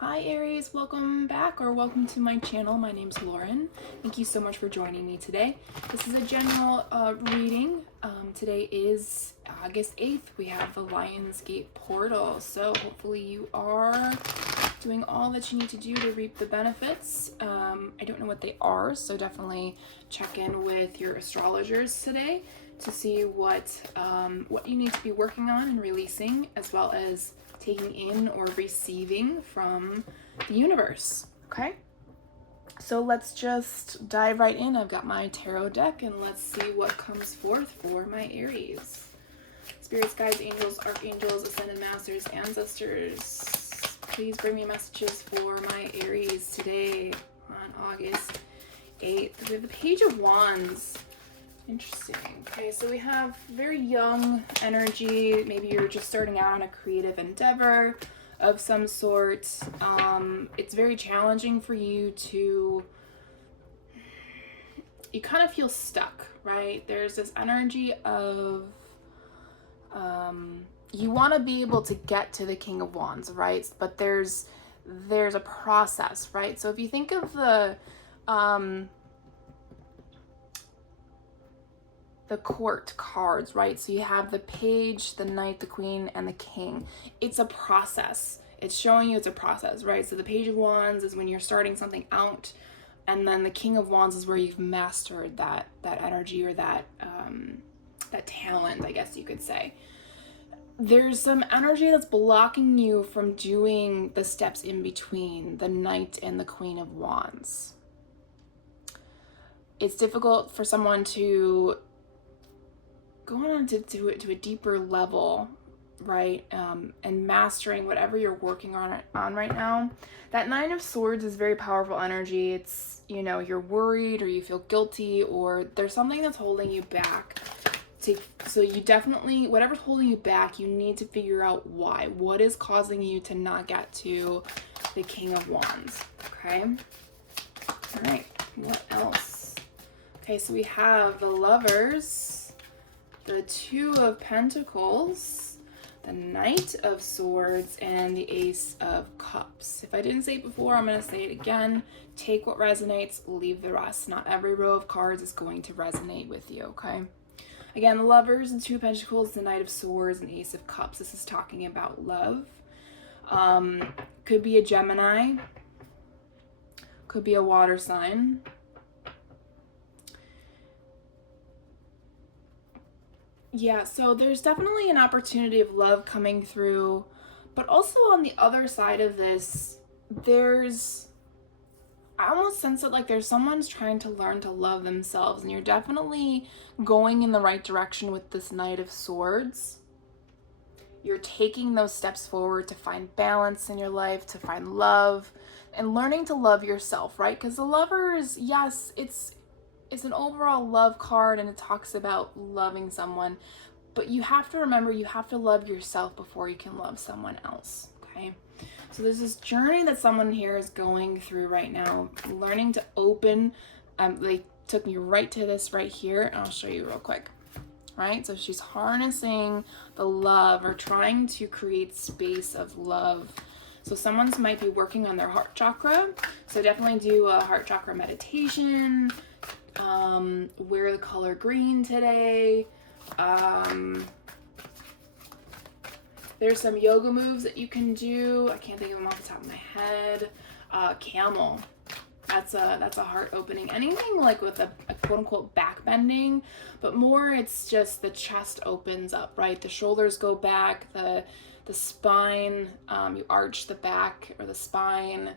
Hi Aries, welcome back or welcome to my channel. My name's Lauren. Thank you so much for joining me today. This is a general reading. Today is August 8th. We have the Lionsgate portal. So hopefully you are doing all that you need to do to reap the benefits. I don't know what they are, so definitely check in with your astrologers today to see what you need to be working on and releasing, as well as taking in or receiving from the universe. Okay, so let's just dive right in. I've got my tarot deck and let's see what comes forth for my Aries. Spirits, guides, angels, archangels, ascended masters, ancestors, please bring me messages for my Aries today on August 8th. We have the Page of Wands. Interesting. Okay, so we have very young energy. Maybe you're just starting out on a creative endeavor of some sort. It's very challenging for you kind of feel stuck, right? There's this energy of you want to be able to get to the King of Wands, right? But there's a process, right? So if you think of the court cards, right? So you have the page, the knight, the queen, and the king. It's a process. It's showing you it's a process, right? So the Page of Wands is when you're starting something out, and then the King of Wands is where you've mastered that energy or that talent, I guess you could say. There's some energy that's blocking you from doing the steps in between the Knight and the Queen of Wands. It's difficult for someone to go on to a deeper level, right? And mastering whatever you're working on right now. That Nine of Swords is very powerful energy. It's, you're worried or you feel guilty or there's something that's holding you back. So you definitely, whatever's holding you back, you need to figure out why. What is causing you to not get to the King of Wands, okay? All right, what else? Okay, so we have the Lovers, the Two of Pentacles, the Knight of Swords, and the Ace of Cups. If I didn't say it before, I'm going to say it again. Take what resonates, leave the rest. Not every row of cards is going to resonate with you, okay? Again, the Lovers, the Two of Pentacles, the Knight of Swords, and Ace of Cups. This is talking about love. Could be a Gemini. Could be a water sign. Yeah, so there's definitely an opportunity of love coming through, but also on the other side of this, I almost sense it like there's someone's trying to learn to love themselves, and you're definitely going in the right direction with this Knight of Swords. You're taking those steps forward to find balance in your life, to find love, and learning to love yourself, right? Because the Lovers, yes, it's an overall love card and it talks about loving someone, but you have to remember you have to love yourself before you can love someone else, okay? So there's this journey that someone here is going through right now, learning to open. They took me right to this right here, and I'll show you real quick. Right, so she's harnessing the love or trying to create space of love. So someone's might be working on their heart chakra, so definitely do a heart chakra meditation. Wear the color green today. There's some yoga moves that you can do. I can't think of them off the top of my head. Camel. That's a heart opening. Anything like with a quote unquote back bending, but more it's just the chest opens up, right? The shoulders go back, the spine, you arch the back or the spine.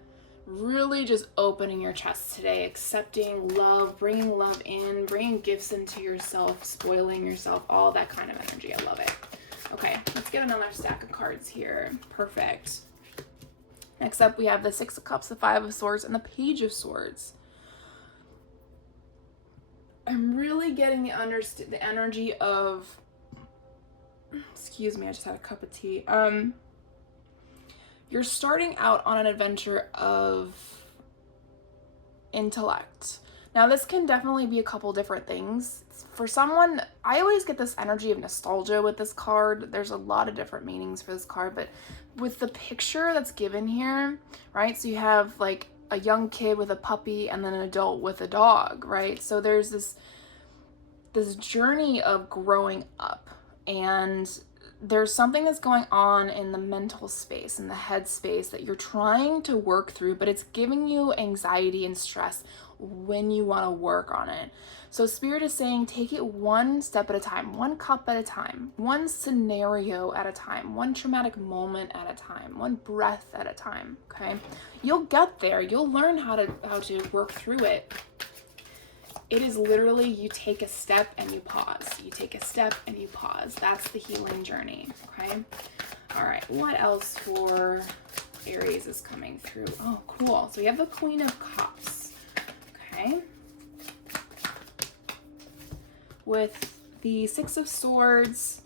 Really just opening your chest today, accepting love, bringing love in, bringing gifts into yourself, spoiling yourself, all that kind of energy. I love it. Okay, let's get another stack of cards here. Perfect. Next up, we have the Six of Cups, the Five of Swords, and the Page of Swords. I'm really getting the energy of, excuse me, I just had a cup of tea. You're starting out on an adventure of intellect. Now, this can definitely be a couple different things. For someone, I always get this energy of nostalgia with this card. There's a lot of different meanings for this card, but with the picture that's given here, right? So you have like a young kid with a puppy and then an adult with a dog, right? So there's this journey of growing up, and there's something that's going on in the mental space, in the head space, that you're trying to work through, but it's giving you anxiety and stress when you want to work on it. So Spirit is saying, take it one step at a time, one cup at a time, one scenario at a time, one traumatic moment at a time, one breath at a time, okay? You'll get there. You'll learn how to work through it. It is literally, you take a step and you pause. You take a step and you pause. That's the healing journey, okay? All right, what else for Aries is coming through? Oh, cool. So we have the Queen of Cups, okay? With the Six of Swords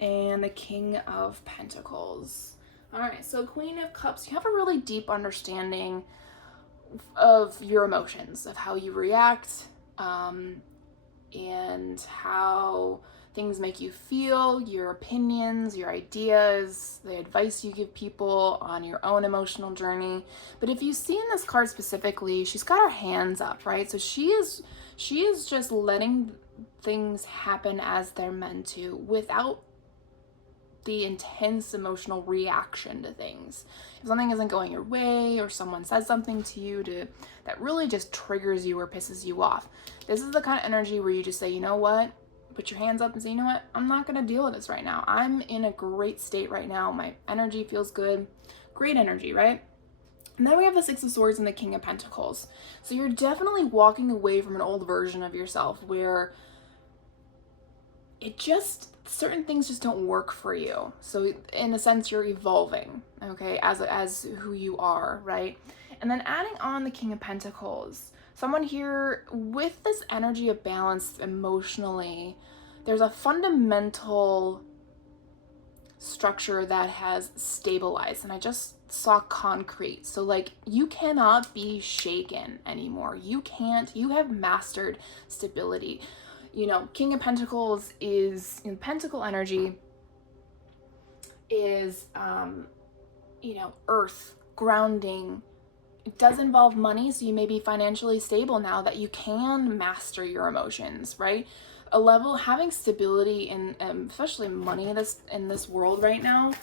and the King of Pentacles. All right, so Queen of Cups, you have a really deep understanding of your emotions, of how you react, and how things make you feel, your opinions, your ideas, the advice you give people on your own emotional journey. But if you see in this card specifically, she's got her hands up, right? So she is just letting things happen as they're meant to, without the intense emotional reaction to things. If something isn't going your way, or someone says something to you that really just triggers you or pisses you off, this is the kind of energy where you just say, you know what, put your hands up and say, you know what, I'm not going to deal with this right now. I'm in a great state right now. My energy feels good. Great energy, right? And then we have the Six of Swords and the King of Pentacles. So you're definitely walking away from an old version of yourself where certain things just don't work for you. So in a sense, you're evolving, okay, as who you are, right? And then adding on the King of Pentacles, someone here with this energy of balance emotionally, there's a fundamental structure that has stabilized, and I just saw concrete. So like, you cannot be shaken anymore. You have mastered stability. You know, King of Pentacles is, in Pentacle energy, is, you know, earth, grounding. It does involve money, so you may be financially stable now that you can master your emotions, right? A level, having stability in, especially money in this world right now,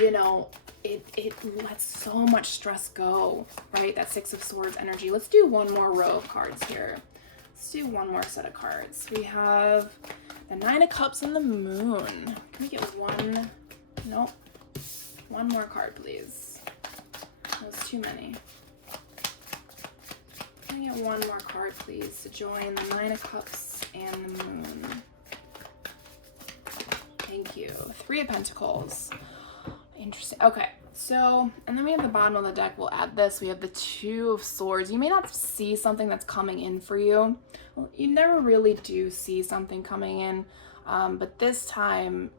you know, it lets so much stress go, right? That Six of Swords energy. Let's do one more row of cards here. Let's do one more set of cards. We have the Nine of Cups and the Moon. Can we get one? Nope. One more card, please. That was too many. Can we get one more card, please, to join the Nine of Cups and the Moon? Thank you. Three of Pentacles. Interesting. Okay. So, and then we have the bottom of the deck. We'll add this. We have the Two of Swords. You may not see something that's coming in for you. Well, you never really do see something coming in. But this time,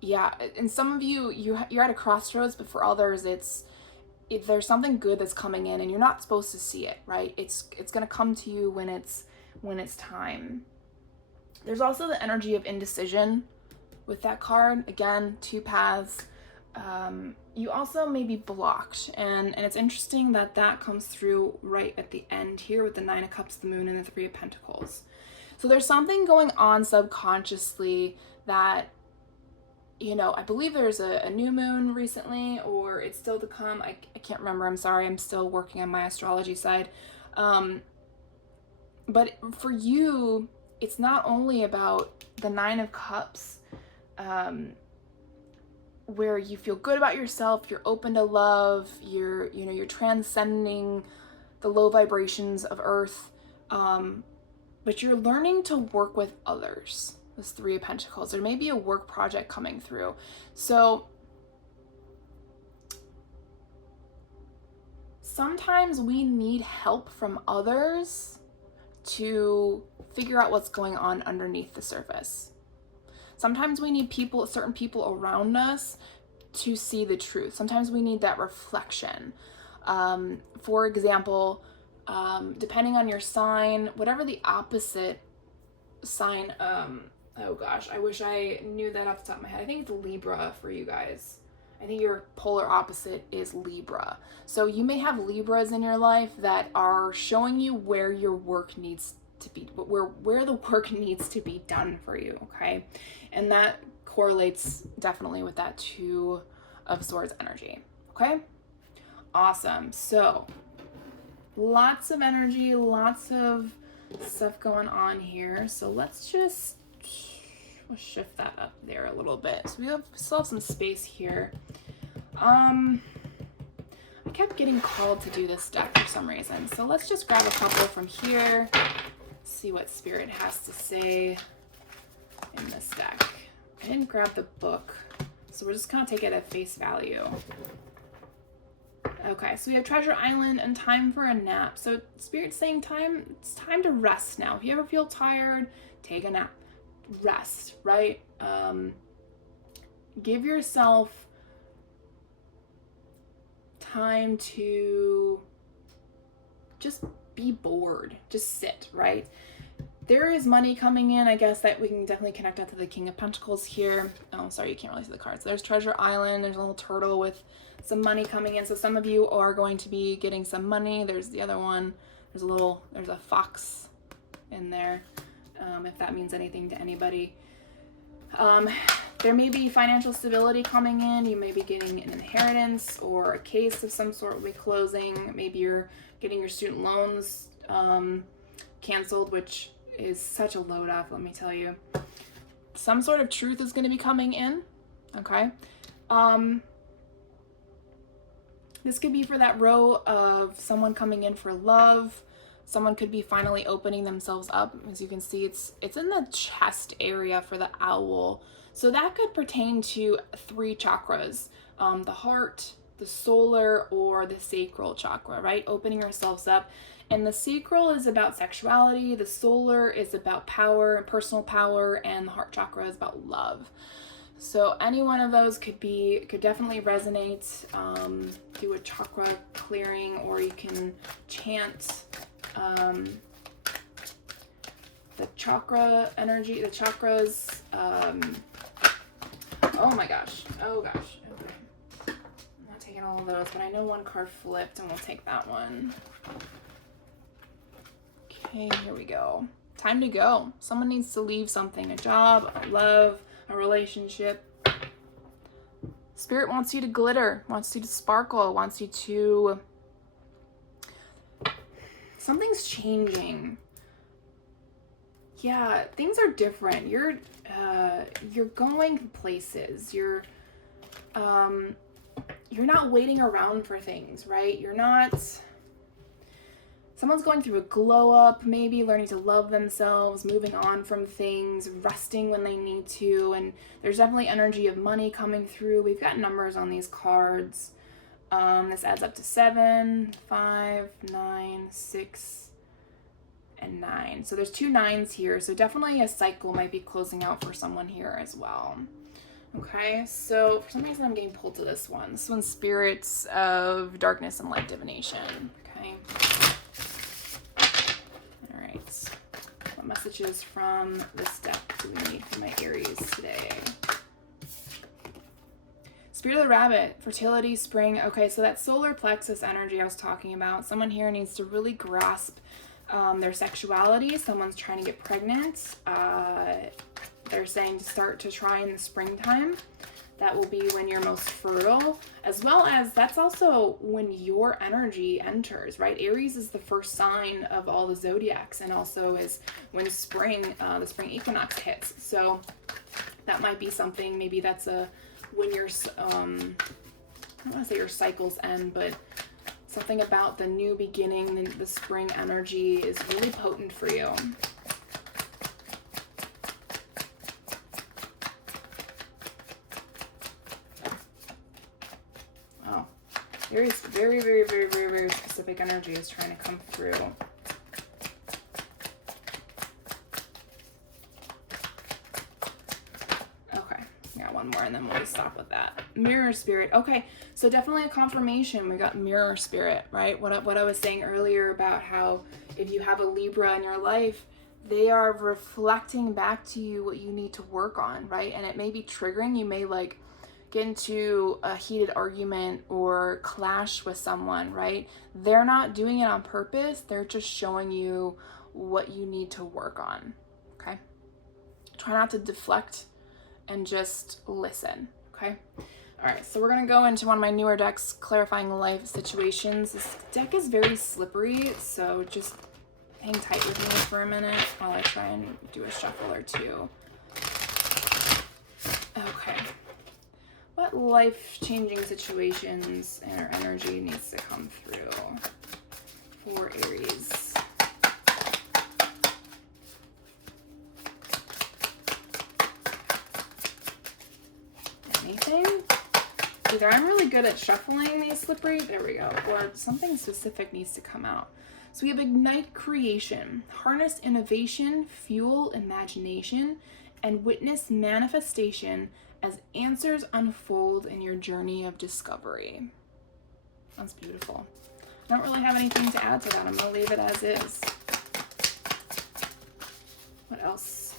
yeah, and some of you're at a crossroads, but for others, if there's something good that's coming in and you're not supposed to see it, right? It's going to come to you when it's time. There's also the energy of indecision with that card. Again, two paths. You also may be blocked, and it's interesting that comes through right at the end here with the Nine of Cups, the Moon, and the Three of Pentacles. So there's something going on subconsciously that, you know, I believe there's a new moon recently, or it's still to come. I can't remember. I'm sorry. I'm still working on my astrology side. But for you, it's not only about the Nine of Cups, where you feel good about yourself, you're open to love, you're transcending the low vibrations of earth, but you're learning to work with others. This Three of Pentacles. There may be a work project coming through. So sometimes we need help from others to figure out what's going on underneath the surface. Sometimes we need certain people around us to see the truth. Sometimes we need that reflection. For example, depending on your sign, whatever the opposite sign, oh gosh, I wish I knew that off the top of my head. I think it's Libra for you guys. I think your polar opposite is Libra. So you may have Libras in your life that are showing you where your work needs to be, where the work needs to be done for you, okay? And that correlates definitely with that Two of Swords energy, okay? Awesome. So lots of energy, lots of stuff going on here. So let's just we'll shift that up there a little bit. So we still have some space here. I kept getting called to do this deck for some reason. So let's just grab a couple from here, see what Spirit has to say in this deck. I didn't grab the book, so we're just gonna take it at face value. Okay, so we have Treasure Island and time for a nap. So Spirit's saying it's time to rest now. If you ever feel tired, take a nap. Rest, right? Give yourself time to just be bored. Just sit, right? There is money coming in. I guess that we can definitely connect that to the King of Pentacles here. Oh, sorry, you can't really see the cards. There's Treasure Island. There's a little turtle with some money coming in. So some of you are going to be getting some money. There's the other one. There's a fox in there. If that means anything to anybody. There may be financial stability coming in. You may be getting an inheritance or a case of some sort will be closing. Maybe you're getting your student loans canceled, which is such a load off, let me tell you. Some sort of truth is going to be coming in, okay? This could be for that row of someone coming in for love. Someone could be finally opening themselves up. As you can see, it's in the chest area for the owl. So that could pertain to 3 chakras, the heart, the solar, or the sacral chakra, right? Opening ourselves up. And the sacral is about sexuality, the solar is about power and personal power, and the heart chakra is about love. So any one of those could definitely resonate. Do a chakra clearing, or you can chant the chakra energy, the chakras. Oh my gosh. Oh gosh. Okay. I'm not taking all of those, but I know one card flipped, and we'll take that one. Okay, here we go. Time to go. Someone needs to leave something, a job, a love, a relationship. Spirit wants you to glitter, wants you to sparkle, wants you to... Something's changing. Yeah, things are different. You're going places. You're not waiting around for things, right? You're not... Someone's going through a glow up, maybe learning to love themselves, moving on from things, resting when they need to, and there's definitely energy of money coming through. We've got numbers on these cards. This adds up to 7, 5, 9, 6, and 9. So there's 2 9s here, so definitely a cycle might be closing out for someone here as well. Okay, so for some reason I'm getting pulled to this one. This one's Spirits of Darkness and Light Divination. Okay. What messages from this deck do we need for my Aries today? Spirit of the Rabbit, fertility, spring. Okay, so that solar plexus energy I was talking about, someone here needs to really grasp their sexuality. Someone's trying to get pregnant. They're saying to start to try in the springtime. That will be when you're most fertile, as well as that's also when your energy enters, right? Aries is the first sign of all the zodiacs, and also is when spring, the spring equinox hits. So that might be something, maybe that's when your, I don't want to say your cycles end, but something about the new beginning, the spring energy is really potent for you. Very, very, very, very, very, very specific energy is trying to come through. Okay, got one more and then we'll just stop with that. Mirror spirit. Okay, so definitely a confirmation. We got mirror spirit, right? What I was saying earlier about how if you have a Libra in your life, they are reflecting back to you what you need to work on, right? And it may be triggering. You may like get into a heated argument or clash with someone, right? They're not doing it on purpose. They're just showing you what you need to work on, okay? Try not to deflect and just listen, okay? All right, so we're gonna go into one of my newer decks, Clarifying Life Situations. This deck is very slippery, so just hang tight with me for a minute while I try and do a shuffle or two. Okay. What life-changing situations and our energy needs to come through for Aries? Anything? Either I'm really good at shuffling these slippery, there we go, or something specific needs to come out. So we have ignite creation, harness innovation, fuel imagination, and witness manifestation as answers unfold in your journey of discovery. That's beautiful. I don't really have anything to add to that. I'm gonna leave it as is. What else?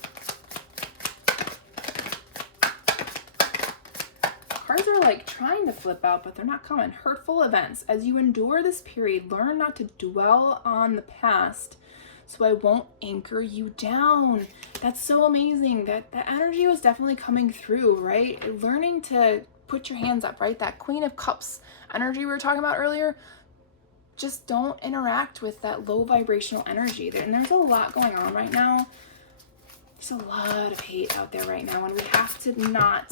Cards are like trying to flip out, but they're not coming. Hurtful events. As you endure this period, learn not to dwell on the past so I won't anchor you down. That's so amazing. That energy was definitely coming through, right? Learning to put your hands up, right? That Queen of Cups energy we were talking about earlier. Just don't interact with that low vibrational energy. And there's a lot going on right now. There's a lot of hate out there right now, and we have to not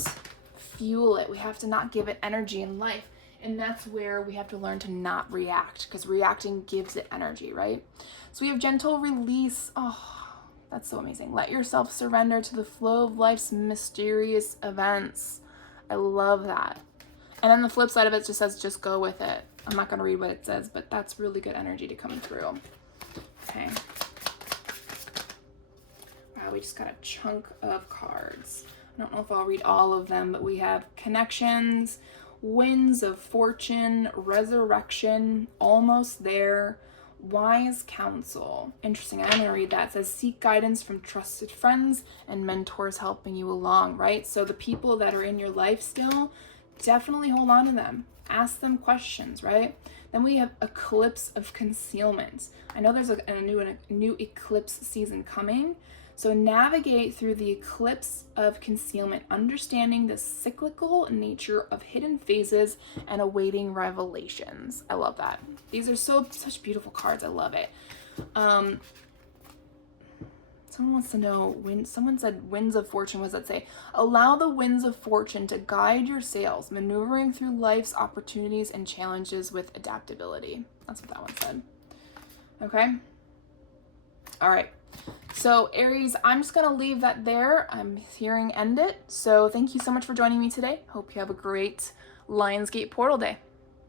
fuel it. We have to not give it energy in life. And that's where we have to learn to not react, because reacting gives it energy, right? So we have gentle release. Oh, that's so amazing. Let yourself surrender to the flow of life's mysterious events. I love that. And then the flip side of it just says, just go with it. I'm not going to read what it says, but that's really good energy to come through. Okay. Wow, we just got a chunk of cards. I don't know if I'll read all of them, but we have connections, winds of fortune, resurrection, almost there, wise counsel. Interesting. I'm going to read that. It says, seek guidance from trusted friends and mentors helping you along, right? So the people that are in your life still, definitely hold on to them. Ask them questions, right? Then we have eclipse of concealment. I know there's a new eclipse season coming. So navigate through the eclipse of concealment, understanding the cyclical nature of hidden phases and awaiting revelations. I love that. These are such beautiful cards. I love it. Someone wants to know, when someone said winds of fortune, what does that say? Allow the winds of fortune to guide your sails, maneuvering through life's opportunities and challenges with adaptability. That's what that one said. Okay. All right. So Aries, I'm just going to leave that there. I'm hearing end it. So thank you so much for joining me today. Hope you have a great Lionsgate portal day.